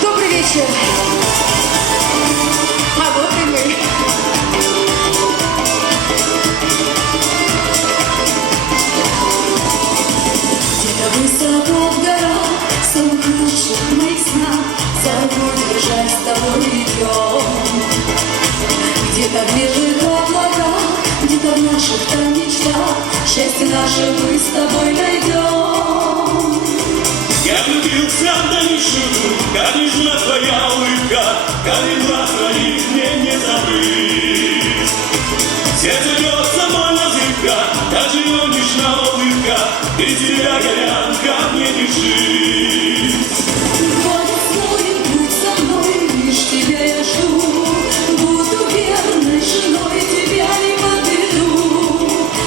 Добрый вечер. А вот и мы. Где-то высоко в горах, в самых лучших моих снах, за руку держась с тобой идем. Где-то в милых облаках, где-то в наших там мечтах, счастье наше мы с тобой найдем. Я влюбился, да не шутку, как нежна твоя улыбка, как и глаз твоих мне не забыть. Сердце бьется больно зыбко, как живет нежна улыбка, без тебя, горянка, мне не жить. Будет свой, будь со мной, лишь тебя я жду. Буду верной женой, тебя не подведу.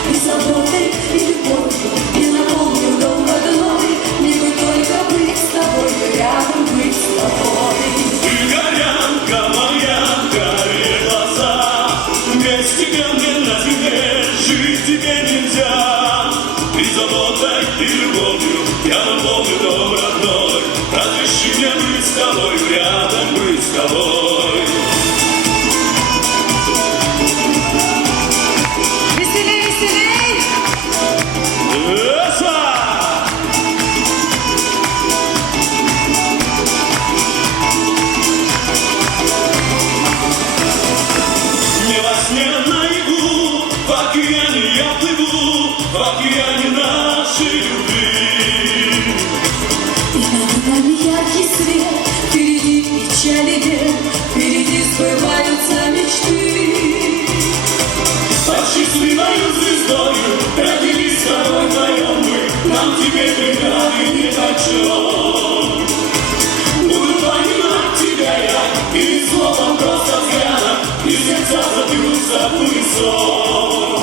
И заботой, и любовью я наполню дом родной. Мне бы только быть с тобой, рядом быть с тобой. Ты горянка моя, горят глаза, без тебя мне на земле жить тебе нельзя. Ты заботой и любовью я наполню дом родной. Разреши мне быть с тобой, рядом быть с тобой. Веселей, веселей! Не во сне наяву, в океане я плыву, в океане нашей любви. И над нами яркий свет, впереди печали нет, впереди сбываются мечты. Под счастливою звездою родились с тобой вдвоем мы, нам теперь преграды не почем. Буду понимать тебя я, и словом просто взглядом, и сердца забьются в унисон.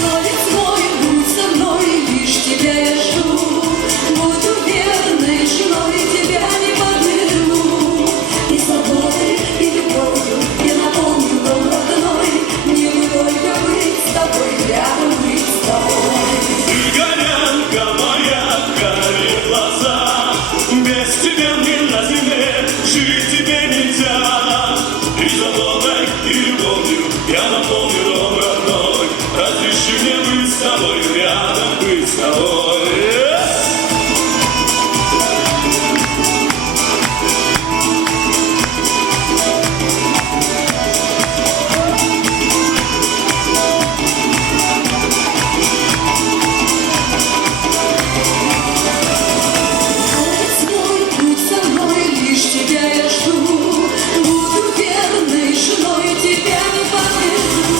Горец мой, будь со мной, лишь тебя я жду. Буду верной женой, тебя не подведу. И заботой, и любовью я наполню дом родной. Мне бы только быть с тобой, рядом быть с тобой. Ты горянка моя, горят глаза, без тебя мне на земле жить тебе нельзя. И заботой, и любовью я наполню дом родной. Разреши мне быть с тобой, рядом быть с тобой. Горец мой, будь со мной, лишь тебя я жду. Буду верной женой, тебя не подведу.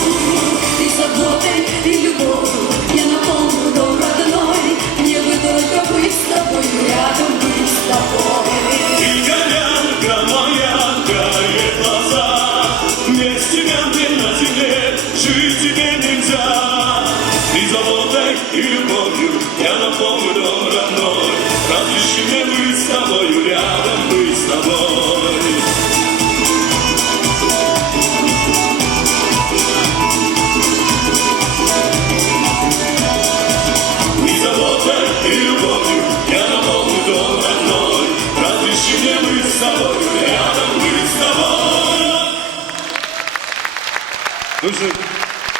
И заботой, и любовью я наполню дом родной. Мне бы только быть с тобой, рядом быть с тобой. Ты горянка моя, горят глаза, без тебя мне на земле жить тебе нельзя. И заботой, и любовью я наполню дом родной. Разреши мне быть с тобою, рядом быть с тобой. И заботой, и любовью я наполню дом родной. Разреши мне быть с тобой, рядом быть с тобой. Дуже